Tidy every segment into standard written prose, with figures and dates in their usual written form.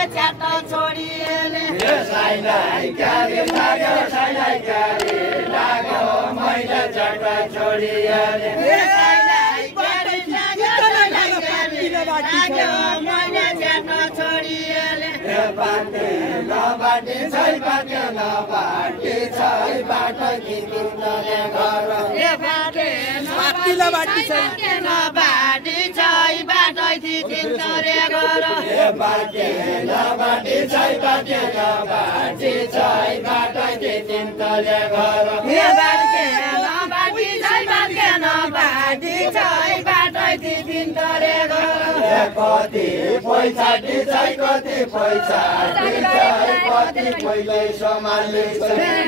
मैले च्याट छोडिएले साइलाई क्यारी लाग्यो साइलाई क्यारी लाग्यो मैले च्याट छोडिएले साइलाई क्यारी लाग्यो मैले च्याट छोडिएले बाटे नबाटे छै बाटे नबाटे छै बाटो किन्नले घर बाटे नबाटे छै नबाटे छै बाटो किन्नले घर बाटे नबाटे छै बाटे नबाटे छै बाटो किन्नले घर बाटे नबाटे छै बाटे नबाटे छै बाटो किन्नले घर कति पैसा दिन्छ कति पैसा दिन्छ कति पहिले सम्हाल्ने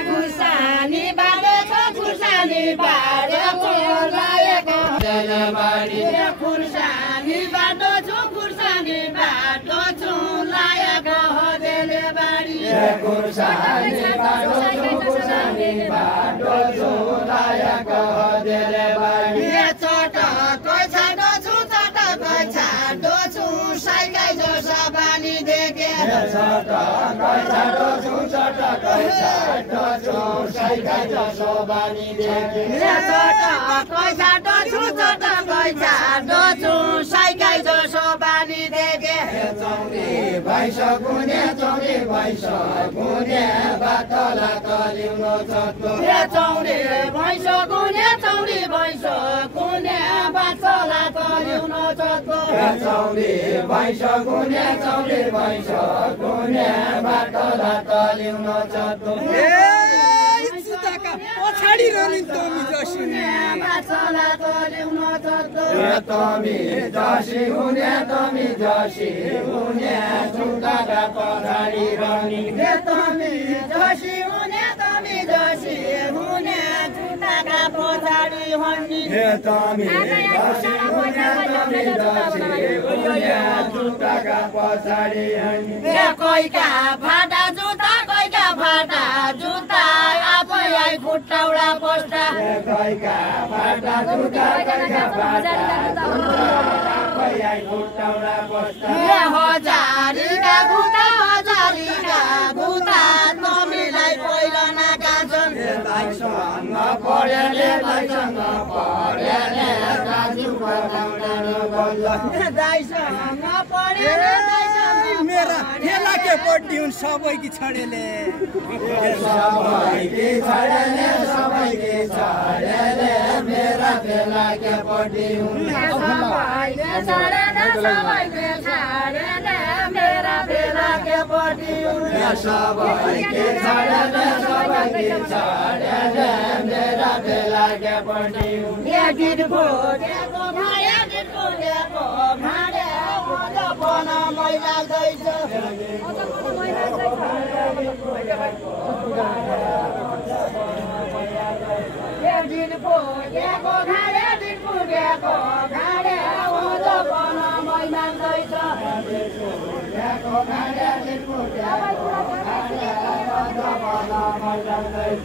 खुर्सानी बाटो छ खुर्सानी बाटो लागेको जनबारी खुर्सानी बाटो छु खुर्सानी बाटो छु लागेको हदेले बारी खुर्सानी बाटो खुर्सानी बाटो छु लागेको हदेले बारी चटकै छाडो छु चटकै छाडो छु साइकै जो सबानी देखे चटकै छाडो छु चटकै छाडो छु साइकै जो सबानी देखे चटकै छाडो छु चटकै छाडो छु साइकै जो सबानी देखे चौरी भैँस गुने बाटोला तलिउन चट्टो चौरी भैँस गुने बाटोला तलिउन चट्टो चौरी भैँस गुने बाटोला तलिउन चट्टो पछाडि रहने तमी जसी बाटोला तलिउन चट्टो तमी जसी हुने झुटाका पछाडि रहने तमी जसी हुने झुटाका पछाडि हन्नी तमी जसी हुने झुटाका पछाडि हन्नी कैका फाटा जुत्ता आफै आई खुट्टाउडा पस्टा कैका फाटा जुत्ता आफै आई खुट्टाउडा पस्ता हजारीका गुता तमीलाई पहिलो नाकाछन् दाइसँग पढेले दाजु बताउँदा नबल्ल दाइसँग पढेले मेरा ठेला के पट्टी हुन् सबैकी छडेले सबैकी छडेले मेरा ठेला के पट्टी हुन् सबैले छडेले मेरा ठेला के पट्टी हुन् सबैकी छडेले मेरा ठेला के पट्टी हुन् दिनको भाडे पन मैला दैछ दिनको घाडे पन मैला दैछ